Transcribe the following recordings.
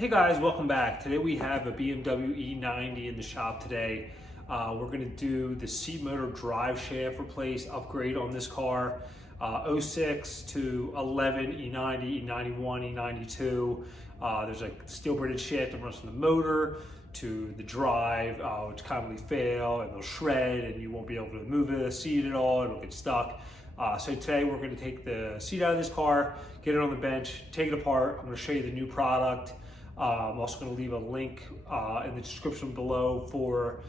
Hey guys, welcome back. Today we have a BMW E90 in the shop today. We're going to do the seat motor drive shaft replace upgrade on this car. 06 to 11 E90, E91, E92. There's a steel braided shaft that runs from the motor to the drive, which commonly fail and they'll shred and you won't be able to move the seat at all. It'll get stuck. So today we're going to take the seat out of this car, get it on the bench, take it apart. I'm going to show you the new product. I'm also going to leave a link in the description below for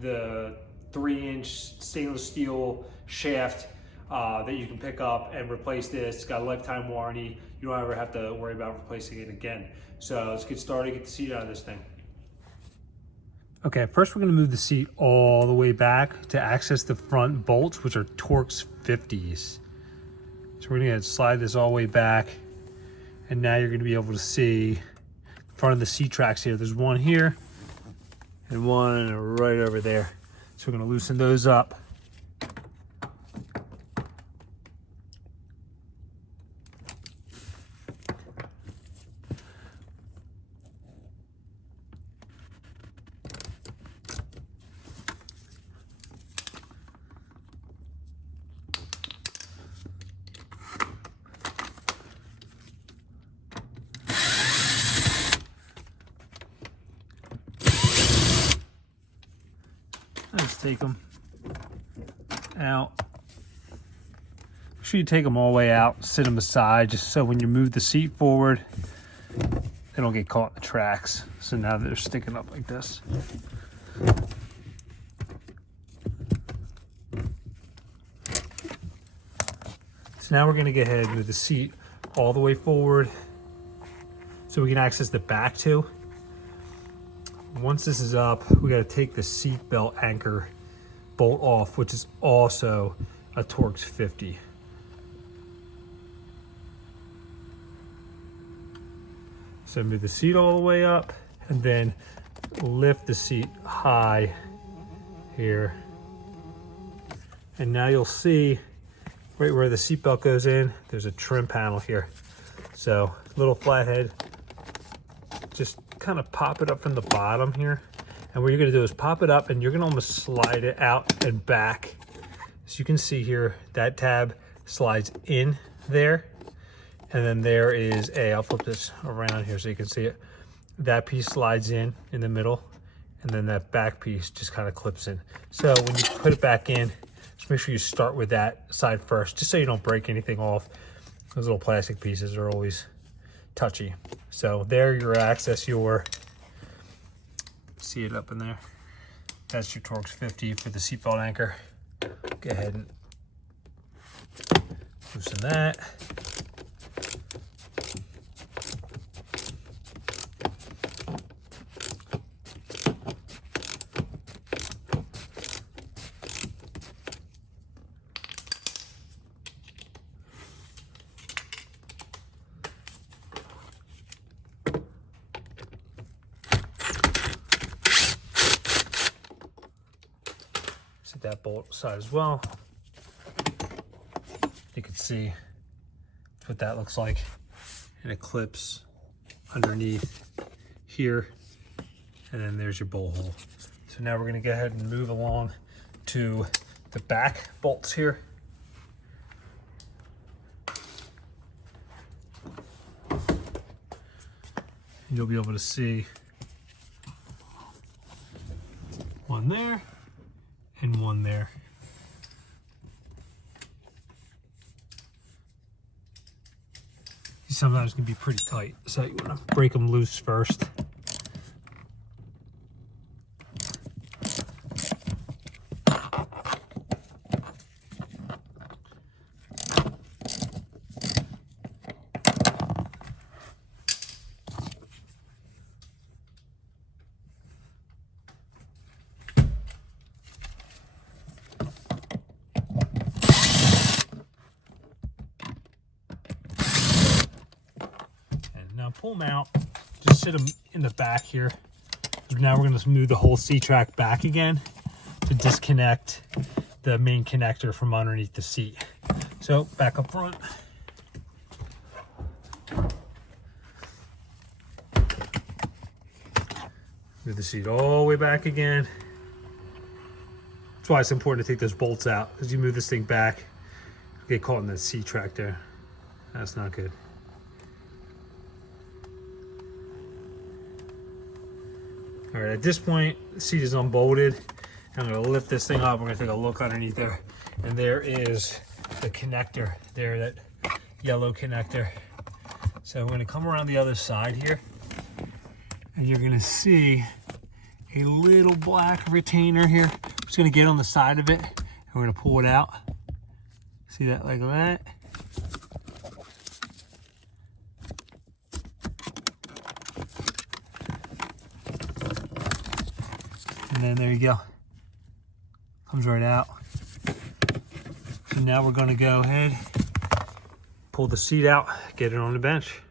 the 3-inch stainless steel shaft that you can pick up and replace this. It's got a lifetime warranty. You don't ever have to worry about replacing it again. So let's get started, get the seat out of this thing. Okay, first we're going to move the seat all the way back to access the front bolts, which are Torx 50s. So we're going to slide this all the way back, and now you're going to be able to see front of the seat tracks here. There's one here and one right over there. So we're going to loosen those up. Let's take them out. Make sure you take them all the way out, sit them aside, just so when you move the seat forward, they don't get caught in the tracks. So now they're sticking up like this. So now we're going to go ahead and move the seat all the way forward so we can access the back too. Once this is up, we got to take the seat belt anchor bolt off, which is also a Torx 50. So move the seat all the way up and then lift the seat high here. And now you'll see right where the seat belt goes in, there's a trim panel here. So little flathead, just kind of pop it up from the bottom here, and what you're going to do is pop it up and you're going to almost slide it out and back. So you can see here that tab slides in there, and then there is I'll flip this around here so you can see it. That piece slides in the middle, and then that back piece just kind of clips in. So when you put it back in, just make sure you start with that side first, just so you don't break anything off. Those little plastic pieces are always touchy. So there you access your, see it up in there, that's your Torx 50 for the seatbelt anchor. Go ahead and loosen that. Set that bolt aside as well. You can see what that looks like, and it clips underneath here, and then there's your bolt hole. So now we're going to go ahead and move along to the back bolts here. You'll be able to see one there and one there. These sometimes can be pretty tight, so you want to break them loose first. Now pull them out, just sit them in the back here. Now we're going to move the whole C-track back again to disconnect the main connector from underneath the seat. So back up front. Move the seat all the way back again. That's why it's important to take those bolts out, because you move this thing back, get caught in the seat track there. That's not good. All right, at this point, the seat is unbolted. I'm gonna lift this thing up. We're gonna take a look underneath there. And there is the connector there, that yellow connector. So we're gonna come around the other side here, and you're gonna see a little black retainer here. I'm just gonna get on the side of it, and we're gonna pull it out. See that, like that? And then there you go. Comes right out. So now we're gonna go ahead, pull the seat out, get it on the bench.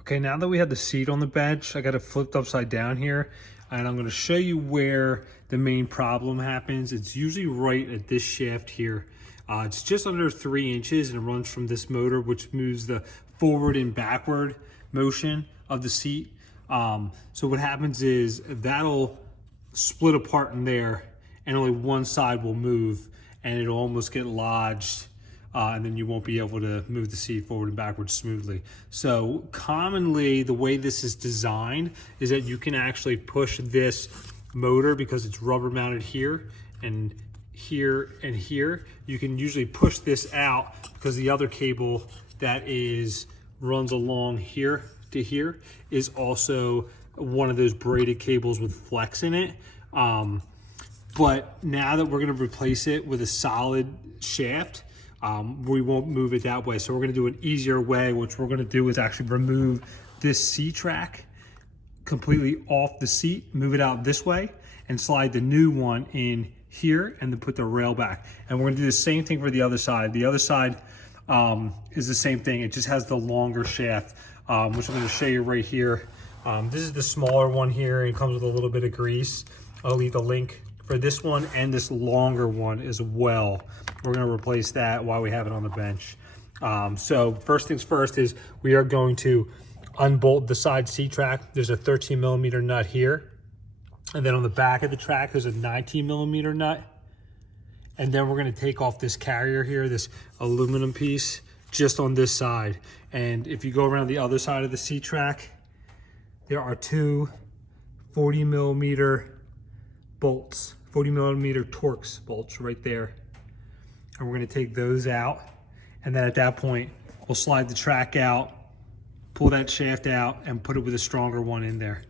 Okay, now that we have the seat on the bench, I got it flipped upside down here, and I'm gonna show you where the main problem happens. It's usually right at this shaft here. It's just under 3 inches, and it runs from this motor, which moves the forward and backward motion of the seat. So what happens is that'll split apart in there, and only one side will move, and it'll almost get lodged, and then you won't be able to move the seat forward and backwards smoothly. So commonly, the way this is designed is that you can actually push this motor, because it's rubber mounted here and here and here. You can usually push this out, because the other cable that runs along here to here is also one of those braided cables with flex in it. But now that we're gonna replace it with a solid shaft, we won't move it that way. So we're gonna do an easier way. Which we're gonna do is actually remove this C-track completely off the seat, move it out this way, and slide the new one in here, and then put the rail back. And we're gonna do the same thing for the other side. The other side is the same thing. It just has the longer shaft, which I'm gonna show you right here. This is the smaller one here. It comes with a little bit of grease. I'll leave the link for this one and this longer one as well. We're gonna replace that while we have it on the bench. So first things first is we are going to unbolt the side C-track. There's a 13mm nut here. And then on the back of the track, there's a 19mm nut. And then we're gonna take off this carrier here, this aluminum piece, just on this side. And if you go around the other side of the C-track, there are two 40mm bolts, 40mm Torx bolts right there. And we're gonna take those out. And then at that point, we'll slide the track out, pull that shaft out, and put it with a stronger one in there.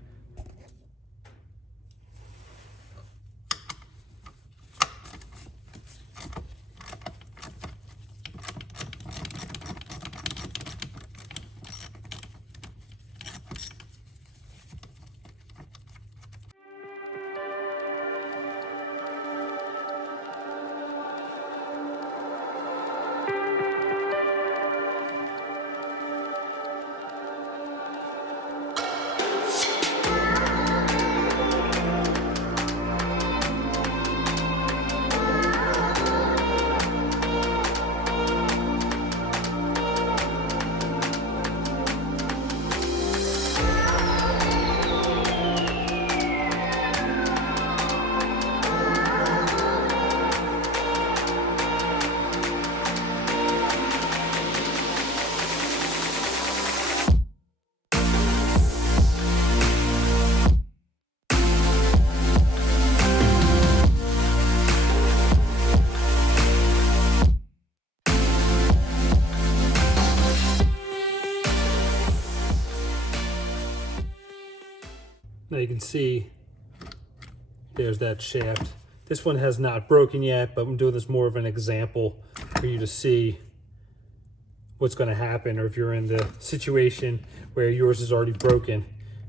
Now you can see there's that shaft. This one has not broken yet, but I'm doing this more of an example for you to see what's going to happen, or if you're in the situation where yours is already broken,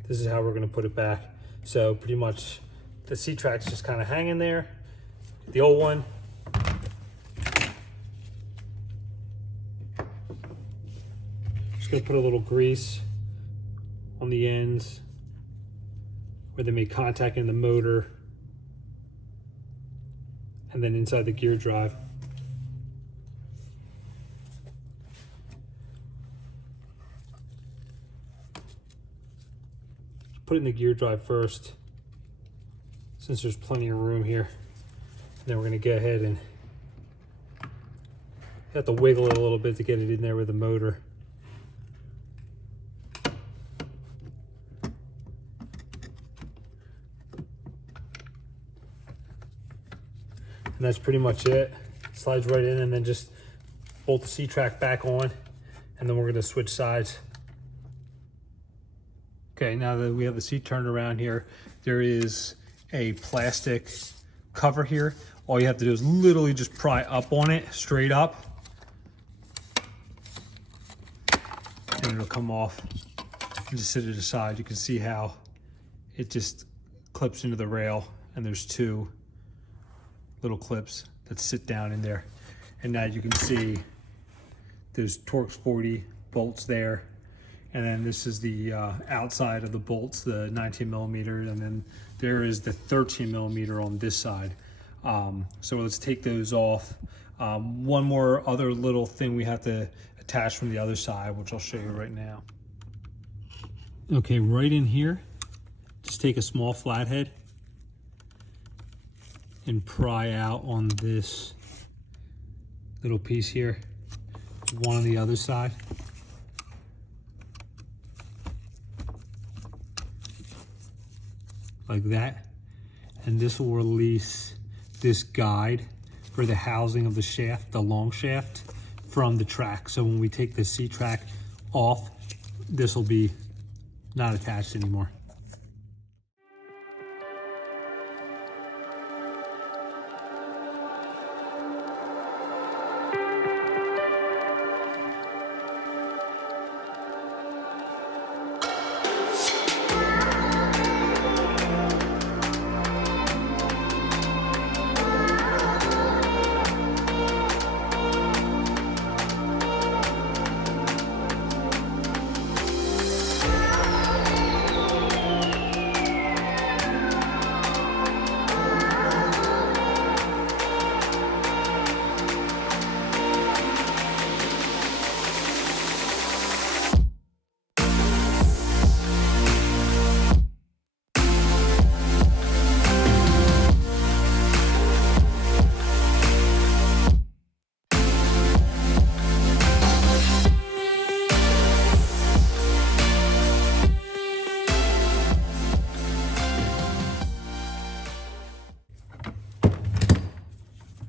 this is how we're going to put it back. So pretty much the C-track's just kind of hanging there. The old one, just going to put a little grease on the ends where they make contact in the motor, and then inside the gear drive. put it in the gear drive first, since there's plenty of room here. And then we're gonna go ahead and have to wiggle it a little bit to get it in there with the motor. And that's pretty much it. Slides right in, and then just bolt the C-track back on, and then we're gonna switch sides. Okay, now that we have the seat turned around here, there is a plastic cover here. All you have to do is literally just pry up on it, straight up, and it'll come off. And just sit it aside. You can see how it just clips into the rail, and there's two little clips that sit down in there. And now you can see there's Torx 40 bolts there. And then this is the outside of the bolts, the 19 millimeter, and then there is the 13 millimeter on this side. So let's take those off. One more other little thing we have to attach from the other side, which I'll show you right now. Okay, right in here, just take a small flathead and pry out on this little piece here, one on the other side. Like that, and this will release this guide for the housing of the shaft, the long shaft, from the track. So when we take the C-track off, this will be not attached anymore.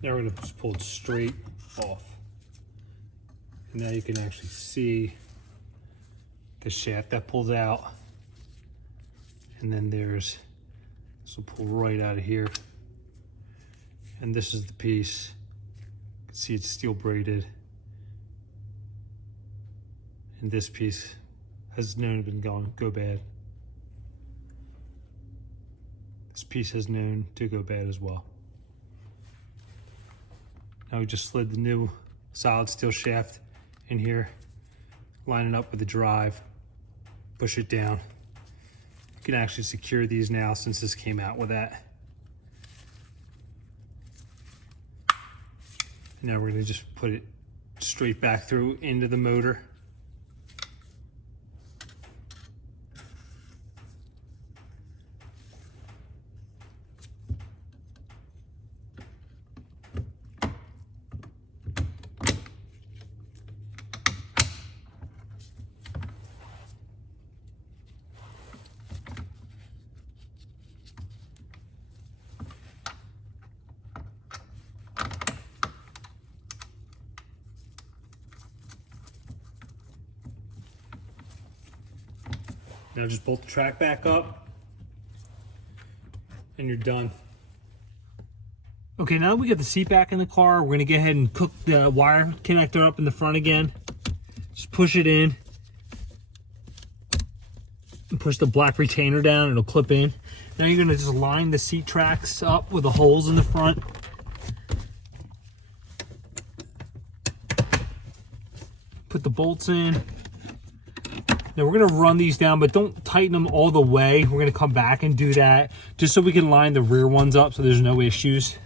Now we're going to just pull it straight off. And now you can actually see the shaft that pulls out. And then this will pull right out of here. And this is the piece. You can see it's steel braided. And this piece has known to go bad. This piece has known to go bad as well. Now we just slid the new solid steel shaft in here, line it up with the drive, push it down. You can actually secure these now since this came out with that. And now we're going to just put it straight back through into the motor. Now just bolt the track back up and you're done. Okay, now that we got the seat back in the car, we're gonna go ahead and cook the wire connector up in the front again. Just push it in and push the black retainer down, it'll clip in. Now you're gonna just line the seat tracks up with the holes in the front. Put the bolts in. Now we're gonna run these down, but don't tighten them all the way. We're gonna come back and do that just so we can line the rear ones up so there's no issues.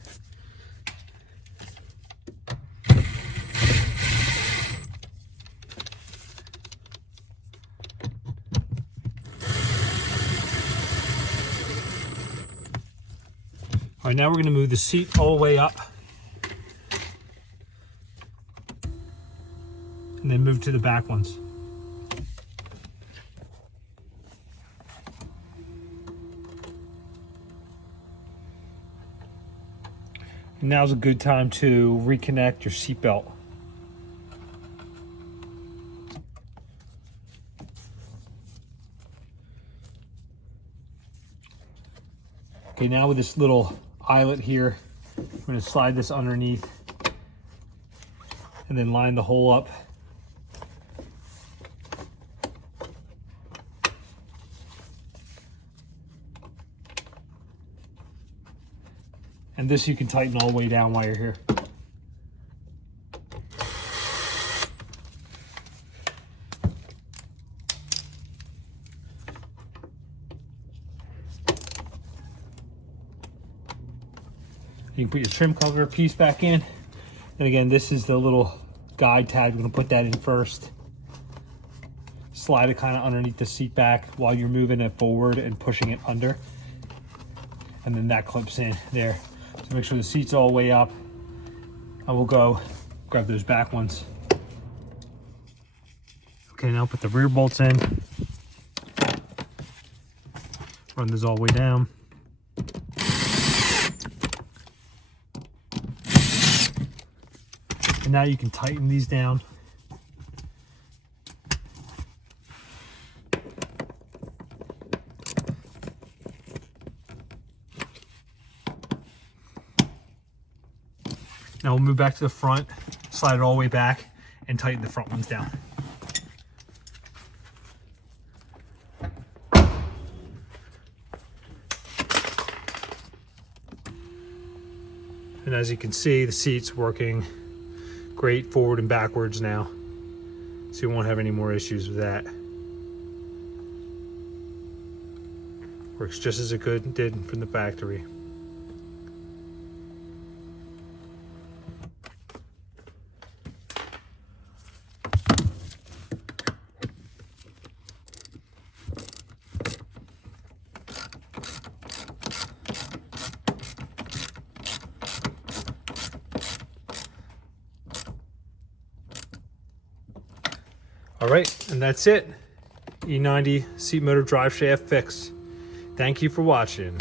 right, now we're going to move the seat all the way up. And then move to the back ones. And now's a good time to reconnect your seat belt. Okay, now with this little eyelet here, I'm going to slide this underneath and then line the hole up. And this you can tighten all the way down while you're here. You can put your trim cover piece back in. And again, this is the little guide tab. We're gonna put that in first. Slide it kind of underneath the seat back while you're moving it forward and pushing it under. And then that clips in there. So make sure the seat's all the way up. I will go grab those back ones. Okay, now put the rear bolts in. Run those all the way down. And now you can tighten these down. Now we'll move back to the front, slide it all the way back, and tighten the front ones down. And as you can see, the seat's working great forward and backwards now, so you won't have any more issues with that. Works just as it did from the factory. All right, and that's it. E90 seat motor drive shaft fix. Thank you for watching.